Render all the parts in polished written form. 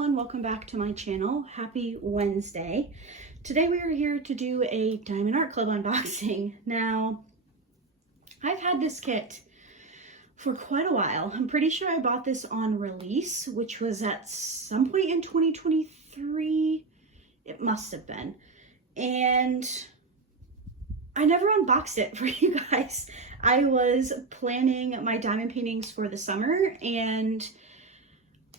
everyone, welcome back to my channel. Happy Wednesday. Today we are here to do a Diamond Art Club unboxing. Now, I've had this kit for quite a while. I'm pretty sure I bought this on release, which was at some point in 2023. It must have been. And I never unboxed it for you guys. I was planning my diamond paintings for the summer and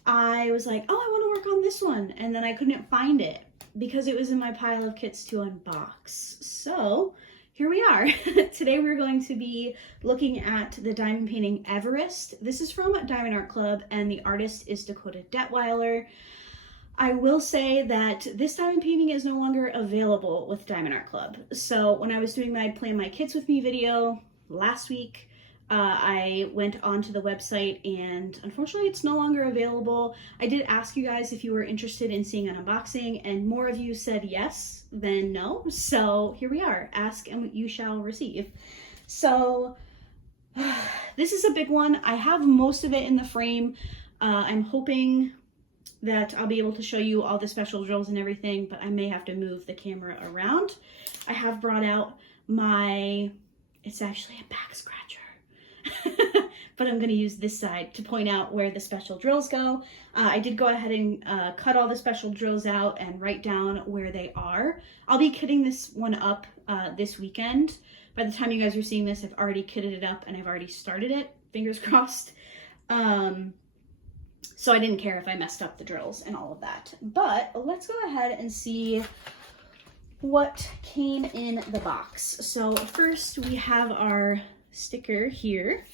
I was like, oh, I want to work on this one. And then I couldn't find it because it was in my pile of kits to unbox. So here we are. Today we're going to be looking at the diamond painting Everest. This is from Diamond Art Club and the artist is Dakota Daetwiler. I will say that this diamond painting is no longer available with Diamond Art Club. So when I was doing my Plan My Kits With Me video last week, I went onto the website and unfortunately it's no longer available. I did ask you guys if you were interested in seeing an unboxing and more of you said yes than no. So here we are, ask and you shall receive. So this is a big one. I have most of it in the frame. I'm hoping that I'll be able to show you all the special drills and everything, but I may have to move the camera around. I have brought out my, it's actually a back scratcher. But I'm going to use this side to point out where the special drills go. I did go ahead and cut all the special drills out and write down where they are. I'll be kitting this one up this weekend. By the time you guys are seeing this, I've already kitted it up and I've already started it, fingers crossed. So I didn't care if I messed up the drills and all of that. But let's go ahead and see what came in the box. So first we have our sticker here.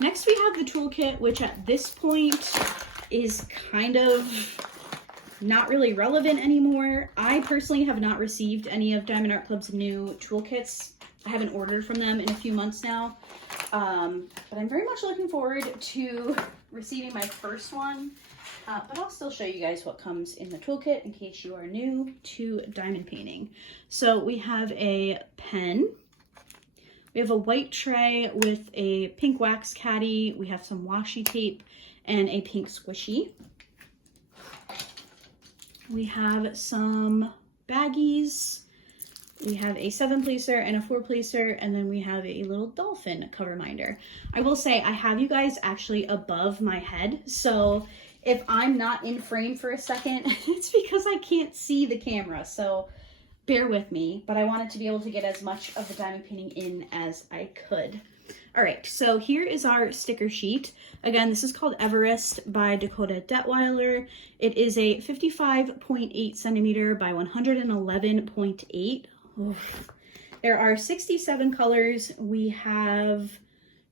Next we have the toolkit, which at this point is kind of not really relevant anymore. I personally have not received any of Diamond Art Club's new toolkits. I haven't ordered from them in a few months now, but I'm very much looking forward to receiving my first one. But I'll still show you guys what comes in the toolkit in case you are new to diamond painting. So we have a pen. We have a white tray with a pink wax caddy. We have some washi tape and a pink squishy. We have some baggies. We have a 7-placer and a 4-placer, and then we have a little dolphin cover minder. I will say I have you guys actually above my head, so if I'm not in frame for a second, it's because I can't see the camera, so bear with me, but I wanted to be able to get as much of the diamond painting in as I could. All right, so here is our sticker sheet. Again, this is called Everest by Dakota Daetwiler. It is a 55.8 centimeter by 111.8. There are 67 colors. We have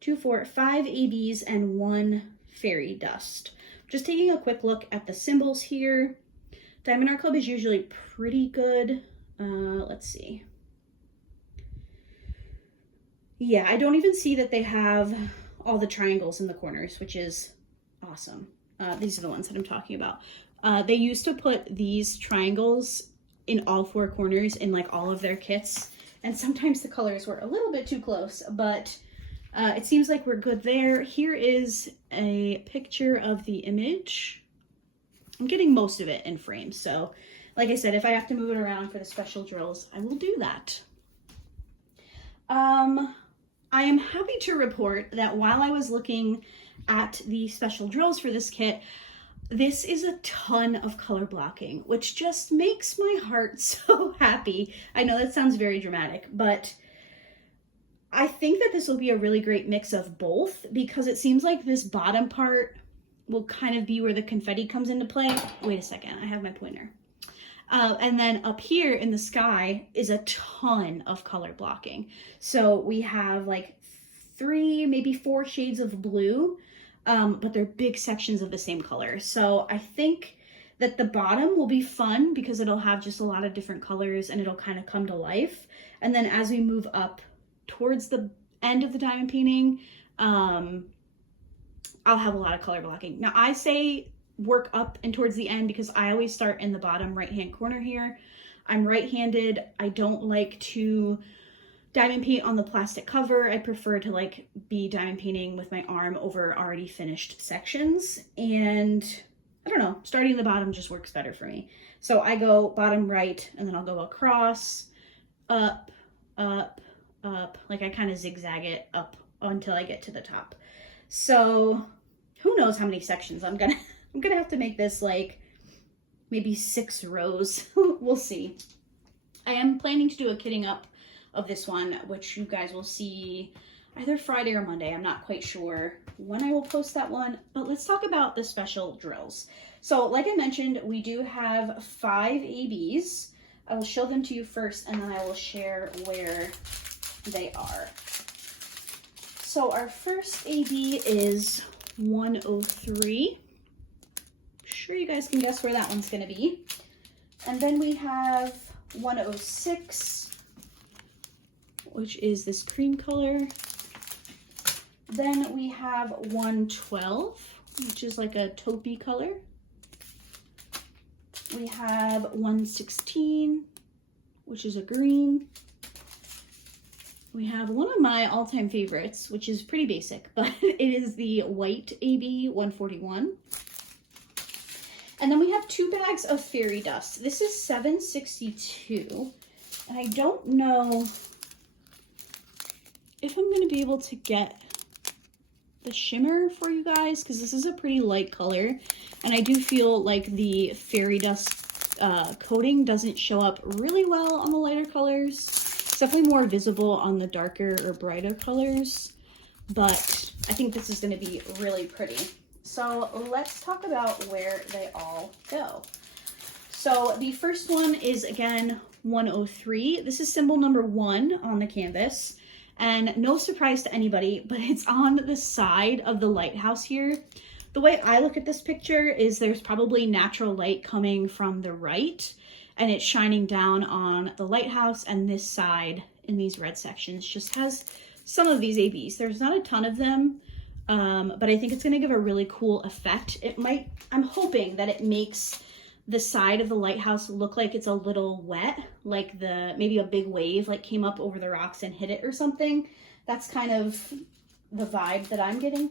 5 ABs and 1 fairy dust. Just taking a quick look at the symbols here. Diamond Art Club is usually pretty good. Let's see. Yeah, I don't even see that they have all the triangles in the corners, which is awesome. These are the ones that I'm talking about. They used to put these triangles in all 4 corners in like all of their kits, and sometimes the colors were a little bit too close, but it seems like we're good there. Here is a picture of the image. I'm getting most of it in frame, so like I said, if I have to move it around for the special drills, I will do that. I am happy to report that while I was looking at the special drills for this kit, this is a ton of color blocking, which just makes my heart so happy. I know that sounds very dramatic, but I think that this will be a really great mix of both because it seems like this bottom part will kind of be where the confetti comes into play. Wait a second, I have my pointer. And then up here in the sky is a ton of color blocking. So we have like 3, maybe 4 shades of blue, but they're big sections of the same color. So I think that the bottom will be fun because it'll have just a lot of different colors and it'll kind of come to life. And then as we move up towards the end of the diamond painting, I'll have a lot of color blocking. Now I say work up and towards the end because I always start in the bottom right hand corner here. I'm right-handed. I don't like to diamond paint on the plastic cover. I prefer to be diamond painting with my arm over already finished sections. And don't know, starting at the bottom just works better for me. So I go bottom right, and then I'll go across, up, up, up. Like I kind of zigzag it up until I get to the top. So who knows how many sections I'm gonna have to make this, like maybe 6 rows. We'll see. I am planning to do a kitting up of this one, which you guys will see either Friday or Monday. I'm not quite sure when I will post that one, but let's talk about the special drills. So like I mentioned, we do have 5 ABs. I will show them to you first, and then I will share where they are. So our first AB is 103. Sure you guys can guess where that one's going to be. And then we have 106, which is this cream color. Then we have 112, which is like a taupey color. We have 116, which is a green. We have one of my all-time favorites, which is pretty basic, but it is the white AB 141. And then we have 2 bags of fairy dust. This is 762, and I don't know if I'm going to be able to get the shimmer for you guys, because this is a pretty light color, and I do feel like the fairy dust coating doesn't show up really well on the lighter colors. It's definitely more visible on the darker or brighter colors, but I think this is going to be really pretty. So let's talk about where they all go. So the first one is, again, 103. This is symbol number 1 on the canvas. And no surprise to anybody, but it's on the side of the lighthouse here. The way I look at this picture is there's probably natural light coming from the right, and it's shining down on the lighthouse, and this side in these red sections just has some of these ABs. There's not a ton of them, but I think it's going to give a really cool effect. It might, I'm hoping that it makes the side of the lighthouse look like it's a little wet, like maybe a big wave like came up over the rocks and hit it or something. That's kind of the vibe that I'm getting.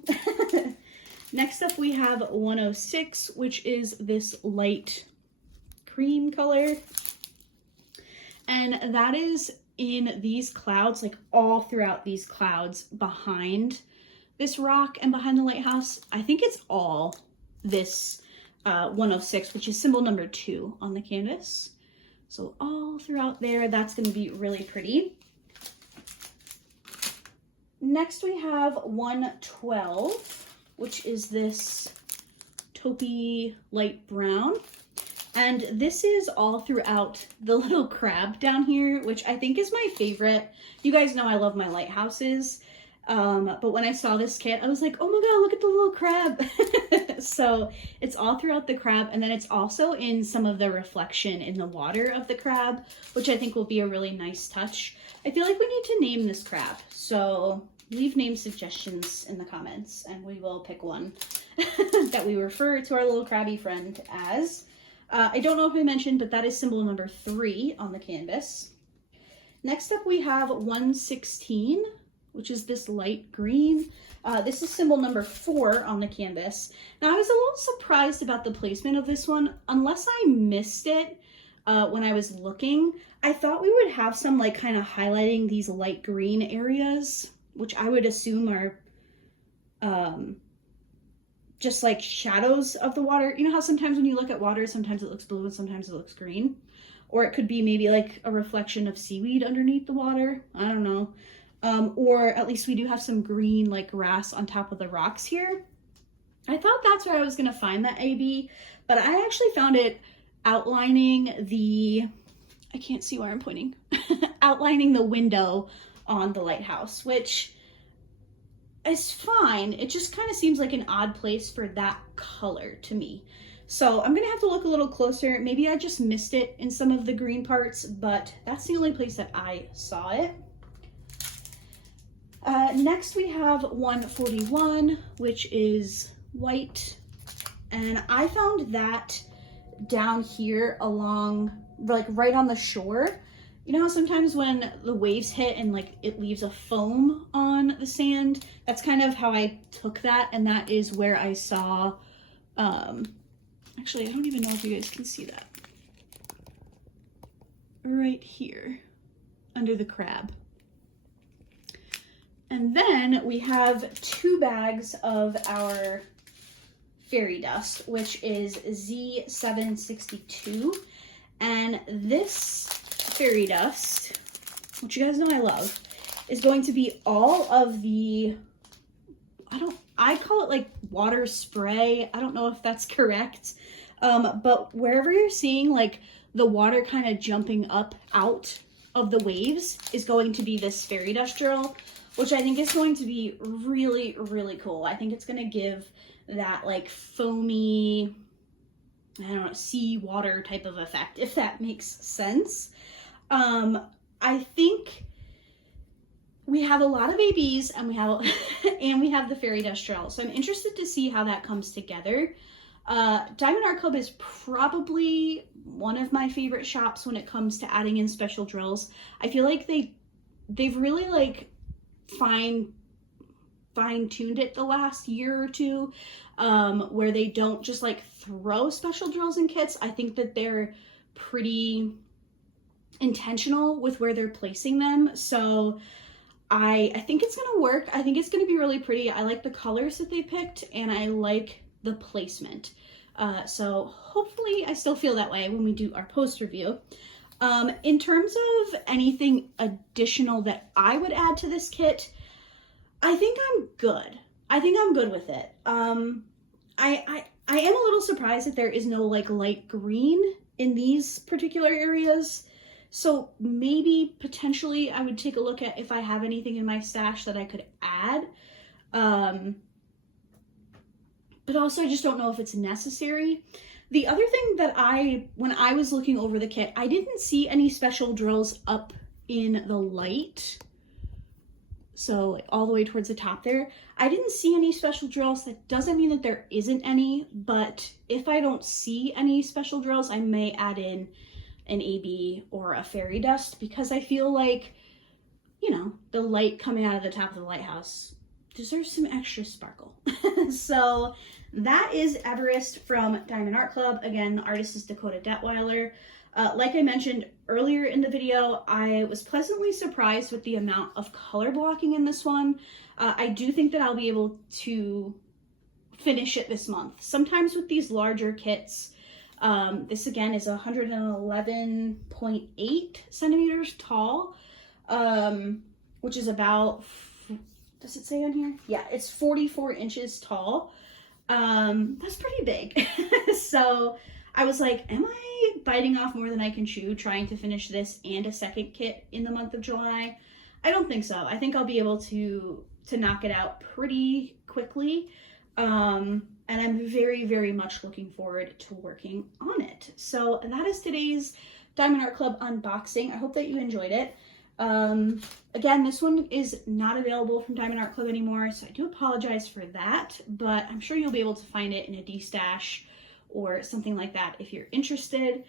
Next up we have 106, which is this light cream color. And that is in these clouds, like all throughout these clouds behind this rock and behind the lighthouse. I think it's all this 106, which is symbol number 2 on the canvas. So all throughout there, that's going to be really pretty. Next we have 112, which is this taupey light brown. And this is all throughout the little crab down here, which I think is my favorite. You guys know I love my lighthouses. But when I saw this kit, I was like, oh my god, look at the little crab. So it's all throughout the crab, and then it's also in some of the reflection in the water of the crab, which I think will be a really nice touch. I feel like we need to name this crab, so leave name suggestions in the comments, and we will pick one that we refer to our little crabby friend as. I don't know if I mentioned, but that is symbol number 3 on the canvas. Next up we have 116, which is this light green. This is symbol number 4 on the canvas. Now I was a little surprised about the placement of this one, unless I missed it when I was looking. I thought we would have some like kind of highlighting these light green areas, which I would assume are just like shadows of the water. You know how sometimes when you look at water, sometimes it looks blue and sometimes it looks green? Or it could be maybe like a reflection of seaweed underneath the water. I don't know. Or at least we do have some green like grass on top of the rocks here. I thought that's where I was going to find that AB, but I actually found it outlining the, I can't see where I'm pointing, outlining the window on the lighthouse, which is fine. It just kind of seems like an odd place for that color to me. So I'm going to have to look a little closer. Maybe I just missed it in some of the green parts, but that's the only place that I saw it. Next we have 141, which is white, and I found that down here along, like right on the shore. You know how sometimes when the waves hit and like it leaves a foam on the sand? That's kind of how I took that, and that is where I saw Actually, I don't even know if you guys can see that. Right here, under the crab. And then we have 2 bags of our fairy dust, which is Z762. And this fairy dust, which you guys know I love, is going to be all of the, I call it like water spray. I don't know if that's correct. But wherever you're seeing like the water kind of jumping up out of the waves is going to be this fairy dust drill, which I think is going to be really, really cool. I think it's going to give that like foamy, I don't know, sea water type of effect, if that makes sense. I think we have a lot of ABs and we have the fairy dust drill. So I'm interested to see how that comes together. Diamond Art Club is probably one of my favorite shops when it comes to adding in special drills. I feel like they've really like fine-tuned it the last year or two, where they don't just like throw special drills in kits. I think that they're pretty intentional with where they're placing them. So I think it's gonna work. I think it's gonna be really pretty. I like the colors that they picked and I like the placement. So hopefully I still feel that way when we do our post review. In terms of anything additional that I would add to this kit, I think I'm good. I think I'm good with it. I am a little surprised that there is no like light green in these particular areas. So maybe potentially I would take a look at if I have anything in my stash that I could add. But also I just don't know if it's necessary. The other thing that when I was looking over the kit, I didn't see any special drills up in the light. So like all the way towards the top there. I didn't see any special drills. That doesn't mean that there isn't any, but if I don't see any special drills, I may add in an AB or a fairy dust because I feel like, you know, the light coming out of the top of the lighthouse deserves some extra sparkle. So that is Everest from Diamond Art Club. Again, the artist is Dakota Daetwiler. Like I mentioned earlier in the video, I was pleasantly surprised with the amount of color blocking in this one. I do think that I'll be able to finish it this month. Sometimes with these larger kits, this again is 111.8 centimeters tall, which is about, does it say on here? Yeah, it's 44 inches tall. That's pretty big. So I was like, am I biting off more than I can chew trying to finish this and a second kit in the month of July? I don't think so. I think I'll be able to knock it out pretty quickly. And I'm very, very much looking forward to working on it. So that is today's Diamond Art Club unboxing. I hope that you enjoyed it. Again, this one is not available from Diamond Art Club anymore, so I do apologize for that, but I'm sure you'll be able to find it in a D-stash or something like that if you're interested.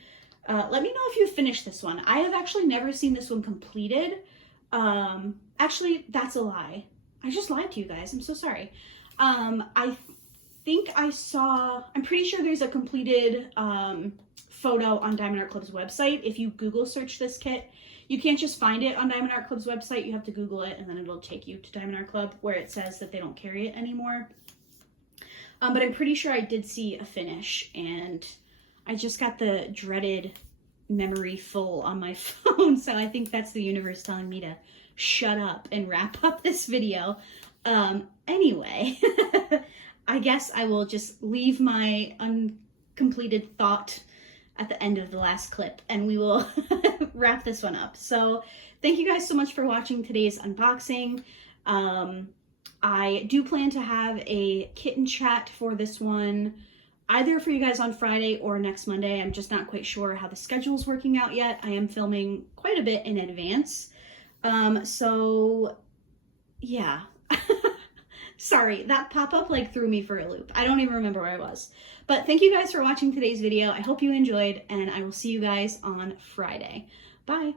Let me know if you finished this one. I have actually never seen this one completed. Actually, that's a lie. I just lied to you guys. I'm so sorry. I think I'm pretty sure there's a completed photo on Diamond Art Club's website. If you Google search this kit, you can't just find it on Diamond Art Club's website. You have to Google it and then it'll take you to Diamond Art Club where it says that they don't carry it anymore. But I'm pretty sure I did see a finish and I just got the dreaded memory full on my phone. So I think that's the universe telling me to shut up and wrap up this video. Anyway, I guess I will just leave my uncompleted thought at the end of the last clip and we will wrap this one up. So thank you guys so much for watching today's unboxing. I do plan to have a kitten chat for this one, either for you guys on Friday or next Monday. I'm just not quite sure how the schedule's working out yet. I am filming quite a bit in advance. So yeah. Sorry, that pop-up like threw me for a loop. I don't even remember where I was. But thank you guys for watching today's video. I hope you enjoyed and I will see you guys on Friday. Bye.